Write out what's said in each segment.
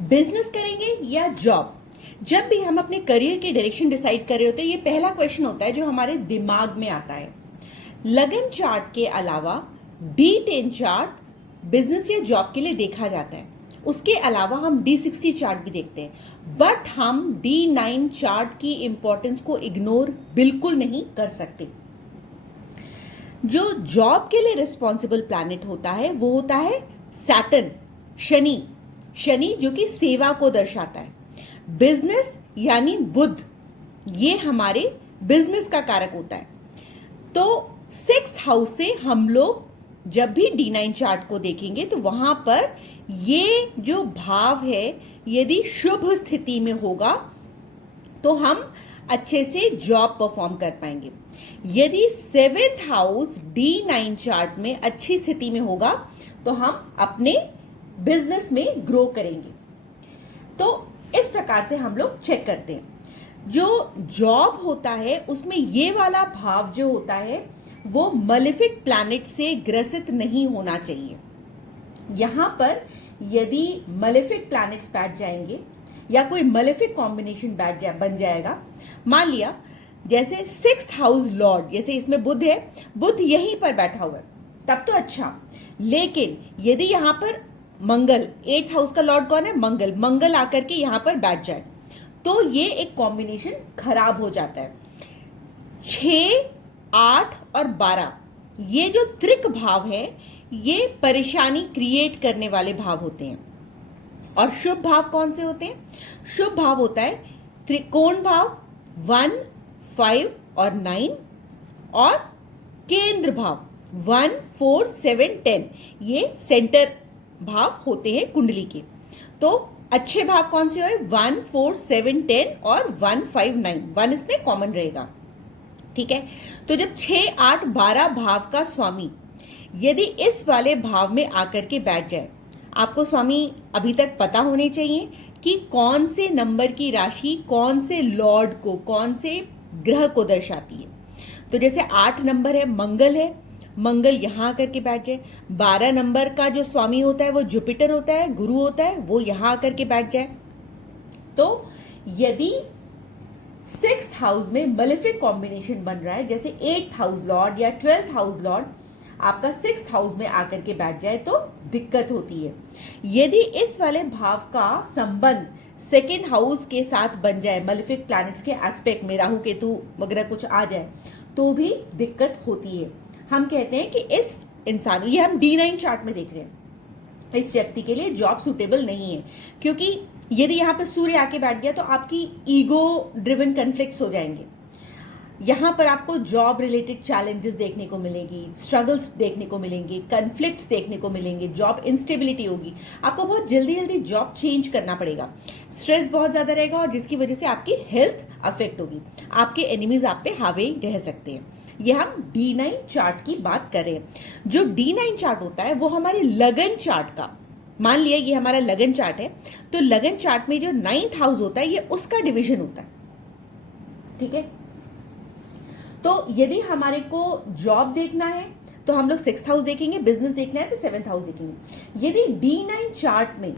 Business करेंगे या job? जब भी हम अपने करियर की डायरेक्शन डिसाइड कर रहे होते हैं, ये पहला क्वेश्चन होता है जो हमारे दिमाग में आता है। लगन चार्ट के अलावा D10 चार्ट बिजनेस या जॉब के लिए देखा जाता है। उसके अलावा हम D60 चार्ट भी देखते हैं, बट हम D9 चार्ट की इंपॉर्टेंस को इग्नोर बिल्कुल नहीं कर सकते। जो जॉब के लिए रिस्पॉन्सिबल प्लैनेट होता है वो होता है सैटर्न, शनि। शनि जो कि सेवा को दर्शाता है। बिजनेस यानी बुध, ये हमारे बिजनेस का कारक होता है। तो 6th हाउस से हम लोग जब भी D9 चार्ट को देखेंगे तो वहां पर ये जो भाव है यदि शुभ स्थिति में होगा तो हम अच्छे से जॉब परफॉर्म कर पाएंगे। यदि 7th हाउस D9 चार्ट में अच्छी स्थिति में होगा तो हम अपने बिजनेस में ग्रो करेंगे। तो इस प्रकार से हम लोग चेक करते हैं। जो जॉब होता है उसमें ये वाला भाव जो होता है वो मलेफिक प्लैनेट से ग्रसित नहीं होना चाहिए। यहां पर यदि मलेफिक प्लैनेट्स बैठ जाएंगे या कोई मलेफिक कॉम्बिनेशन बन जाएगा, मान लिया जैसे 6th हाउस लॉर्ड, जैसे इसमें बुध है, बुध यहीं पर बैठा हुआ है, तब तो अच्छा। लेकिन यदि यहां पर मंगल, 8th हाउस का लॉर्ड कौन है? मंगल। मंगल आकर के यहां पर बैठ जाए तो ये एक कॉम्बिनेशन खराब हो जाता है। 6, 8 और 12 ये जो त्रिक भाव है ये परेशानी क्रिएट करने वाले भाव होते हैं। और शुभ भाव कौन से होते हैं? शुभ भाव होता है त्रिकोण भाव 1, 5 और 9 और केंद्र भाव 1, 4, 7, 10, ये सेंटर भाव होते हैं कुंडली के। तो अच्छे भाव कौन से हुए? 1, 4, 7, 10 और 1, 5, 9। 1 इसमें कॉमन रहेगा, ठीक है। तो जब 6, 8, 12 भाव का स्वामी यदि इस वाले भाव में आकर के बैठ जाए, आपको स्वामी अभी तक पता होने चाहिए कि कौन से नंबर की राशि कौन से लॉर्ड को, कौन से ग्रह को दर्शाती है। तो जैसे 8 नंबर है, मंगल है, मंगल यहां आकर के बैठ जाए। 12 नंबर का जो स्वामी होता है वो जुपिटर होता है, गुरु होता है, वो यहां आकर के बैठ जाए। तो यदि 6th हाउस में मलेफिक कॉम्बिनेशन बन रहा है, जैसे 8th हाउस लॉर्ड या 12th हाउस लॉर्ड आपका 6th हाउस में आकर के बैठ जाए तो दिक्कत होती है। यदि इस वाले भाव का संबंध 2nd हाउस के साथ बन जाए, मलेफिक प्लैनेट्स के एस्पेक्ट में राहु केतु वगैरह कुछ आ जाए तो भी दिक्कत होती है। हम कहते हैं कि इस इंसान, ये हम D9 चार्ट में देख रहे हैं, इस व्यक्ति के लिए जॉब सुटेबल नहीं है। क्योंकि यदि यहां पर सूर्य आके बैठ गया तो आपकी ईगो ड्रिवन कन्फ्लिक्ट्स हो जाएंगे। यहां पर आपको जॉब रिलेटेड चैलेंजेस देखने को मिलेगी, स्ट्रगल्स देखने को मिलेंगे, कन्फ्लिक्ट्स देखने को मिलेंगे, जॉब इंस्टेबिलिटी होगी, आपको बहुत जल्दी जल्दी जॉब चेंज करना पड़ेगा, स्ट्रेस बहुत ज्यादा रहेगा और जिसकी वजह से आपकी हेल्थ अफेक्ट होगी, आपके एनिमीज आप पे हावी रह सकते हैं। ये हम D9 चार्ट की बात कर रहे हैं। जो D9 चार्ट होता है वो हमारे लगन चार्ट का, मान लिया ये हमारा लगन चार्ट है, तो लगन चार्ट में जो 9th हाउस होता है ये उसका डिवीजन होता है, ठीक है। तो यदि हमारे को जॉब देखना है तो हम लोग 6th हाउस देखेंगे, बिजनेस देखना है तो 7th हाउस देखेंगे। यदि D9 चार्ट में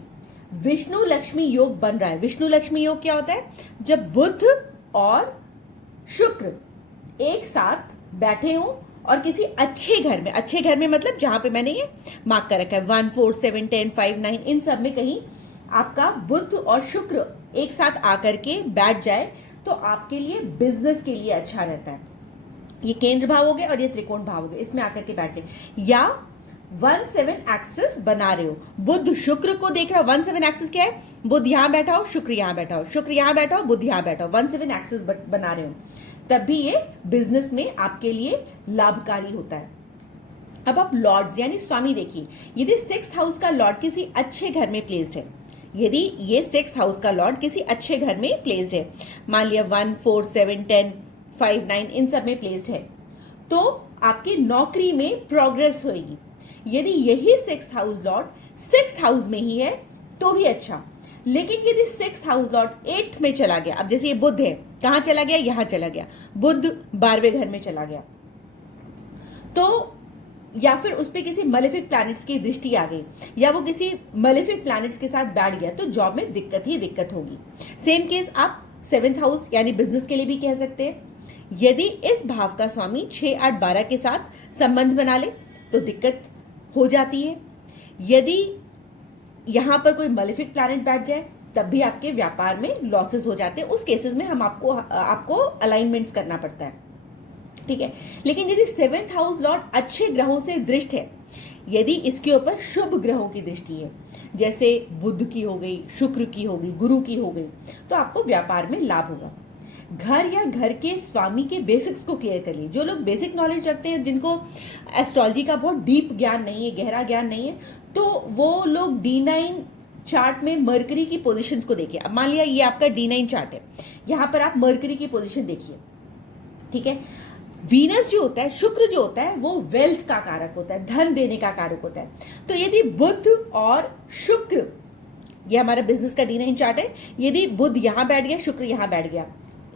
विष्णु लक्ष्मी योग बन रहा है, विष्णु लक्ष्मी योग क्या होता है? जब बुध और शुक्र एक साथ बैठे हों और किसी अच्छे घर में, अच्छे घर में मतलब जहां पे मैंने ये मार्क कर रखा है 1, 4, 7, 10, 5, 9, इन सब में कहीं आपका बुध और शुक्र एक साथ आकर के बैठ जाए तो आपके लिए, बिजनेस के लिए अच्छा रहता है। ये केंद्र भाव हो गए और ये त्रिकोण भाव हो गए, इसमें आकर के बैठ जाए। या 1-7 एक्सिस बना रहे हो, बुध शुक्र को देख रहा हो। 1-7 एक्सिस क्या है? बुध यहां बैठा हो, शुक्र यहां बैठा हो, शुक्र यहां बैठा हो, बुध यहां बैठा हो, 1-7 एक्सिस बना रहे हो, तब भी ये बिजनेस में आपके लिए लाभकारी होता है। अब आप लॉर्ड्स यानी स्वामी देखिए, यदि 6th हाउस का लॉर्ड किसी अच्छे घर में प्लेस्ड है, यदि ये 6th हाउस का लॉर्ड किसी अच्छे घर में प्लेस्ड है, मान लिया 1, 4, 7, 10, 5, 9 इन सब में प्लेस्ड है, तो आपकी नौकरी में प्रोग्रेस होगी। यदि यही 6th house Lord 6th house में ही है तो भी अच्छा। लेकिन यदि 6th हाउस लॉर्ड 8th में चला गया, अब जैसे ये बुध है, कहां चला गया? यहां चला गया, बुध 12वें घर में चला गया, तो या फिर उस पर किसी मलेफिक प्लैनेट्स की दृष्टि आ गई, या वो किसी मलेफिक प्लैनेट्स के साथ बैठ गया, तो जॉब में दिक्कत ही दिक्कत होगी। सेम केस आप 7th हाउस यानी बिजनेस के लिए भी कह सकते हैं। यदि इस भाव का स्वामी 6, 8, 12 के साथ संबंध बना ले तो दिक्कत हो जाती है। यदि यहां पर कोई मलेफिक प्लैनेट बैठ जाए तब भी आपके व्यापार में लॉसेस हो जाते हैं। उस केसेस में हम आपको अलाइनमेंट्स करना पड़ता है, ठीक है। लेकिन यदि 7th हाउस लॉर्ड अच्छे ग्रहों से दृष्ट है, यदि इसके ऊपर शुभ ग्रहों की दृष्टि है, जैसे बुध की हो गई, शुक्र की हो गई, गुरु की हो गई, तो आपको व्यापार में लाभ होगा। घर या घर के स्वामी के बेसिक्स को क्लियर कर लिए। जो लोग बेसिक नॉलेज रखते हैं, जिनको एस्ट्रोलॉजी का बहुत डीप ज्ञान नहीं है, गहरा ज्ञान नहीं है, तो वो लोग D9 चार्ट में मरकरी की पोजीशंस को देखिए। अब मान लिया ये आपका D9 चार्ट है, यहां पर आप मरकरी की पोजीशन देखिए, ठीक है। वीनस जो होता है, शुक्र जो होता है, वो वेल्थ का कारक होता है, धन देने का कारक होता है। तो यदि बुध और शुक्र, ये हमारा बिजनेस का D9 चार्ट है, यदि बुध यहां बैठ गया, शुक्र यहां बैठ गया,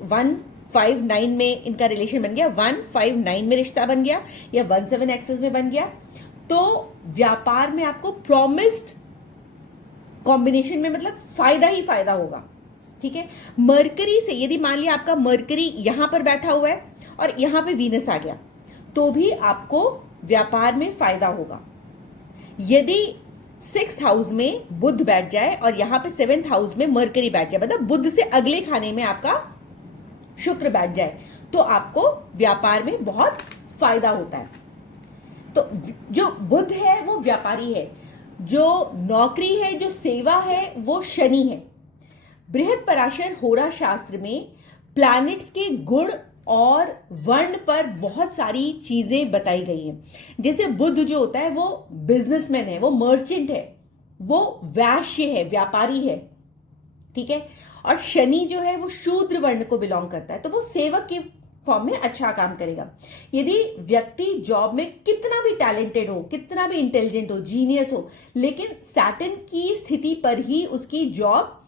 1, 5, 9 में इनका रिलेशन बन गया, 1, 5, 9 में रिश्ता बन गया, या 1, 7 एक्सेस में बन गया, तो व्यापार में आपको प्रॉमिस्ड कॉम्बिनेशन में मतलब फायदा ही फायदा होगा, ठीक है। मरकरी से यदि मान लिया आपका मरकरी यहां पर बैठा हुआ है और यहां पे वीनस आ गया, तो भी आपको व्यापार में फायदा होगा। यदि 6th हाउस में बुध बैठ जाए और यहां पे 7th हाउस में मरकरी बैठ जाए, मतलब बुध से अगले खाने में आपका शुक्र बैठ जाए, तो आपको व्यापार में बहुत फायदा होता है। तो जो बुध है वो व्यापारी है, जो नौकरी है, जो सेवा है, वो शनि है। बृहद पराशर होरा शास्त्र में प्लैनेट्स के गुण और वर्ण पर बहुत सारी चीजें बताई गई हैं। जैसे बुध जो होता है वो बिजनेसमैन है, वो मर्चेंट है, वो वैश्य है, व्यापारी है, ठीक है। और शनि जो है वो शूद्र वर्ण को बिलोंग करता है, तो वो सेवक के फॉर्म में अच्छा काम करेगा। यदि व्यक्ति जॉब में कितना भी टैलेंटेड हो, कितना भी इंटेलिजेंट हो, जीनियस हो, लेकिन सैटर्न की स्थिति पर ही उसकी जॉब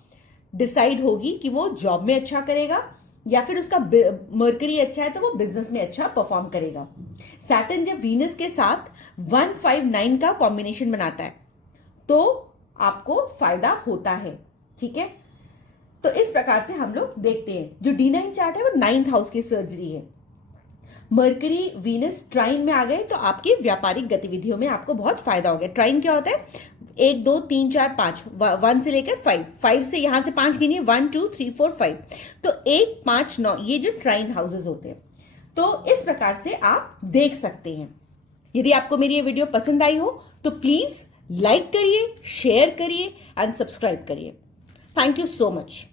डिसाइड होगी कि वो जॉब में अच्छा करेगा या फिर उसका मरकरी अच्छा है तो वो बिजनेस में अच्छा परफॉर्म करेगा। सैटर्न जब वीनस के साथ 1, 5, 9 का कॉम्बिनेशन बनाता है तो आपको फायदा होता है, ठीक है। तो इस प्रकार से हम लोग देखते हैं। जो D9 चार्ट है वो 9th हाउस की सर्जरी है। मरकरी वीनस ट्राइन में आ गए तो आपकी व्यापारिक गतिविधियों में आपको बहुत फायदा हो गया। ट्राइन क्या होता है? 1, 2, 3, 4, 5, 1 से लेकर 5 से यहां से 5 गिनिए, 1, 2, 3, 4, 5, तो 1, 5, 9 ये जो ट्राइन हाउसेस होते हैं। तो इस प्रकार से आप देख सकते हैं। यदि आपको मेरी ये वीडियो पसंद आई हो तो प्लीज लाइक करिए, शेयर करिए एंड सब्सक्राइब करिए। Thank you so much.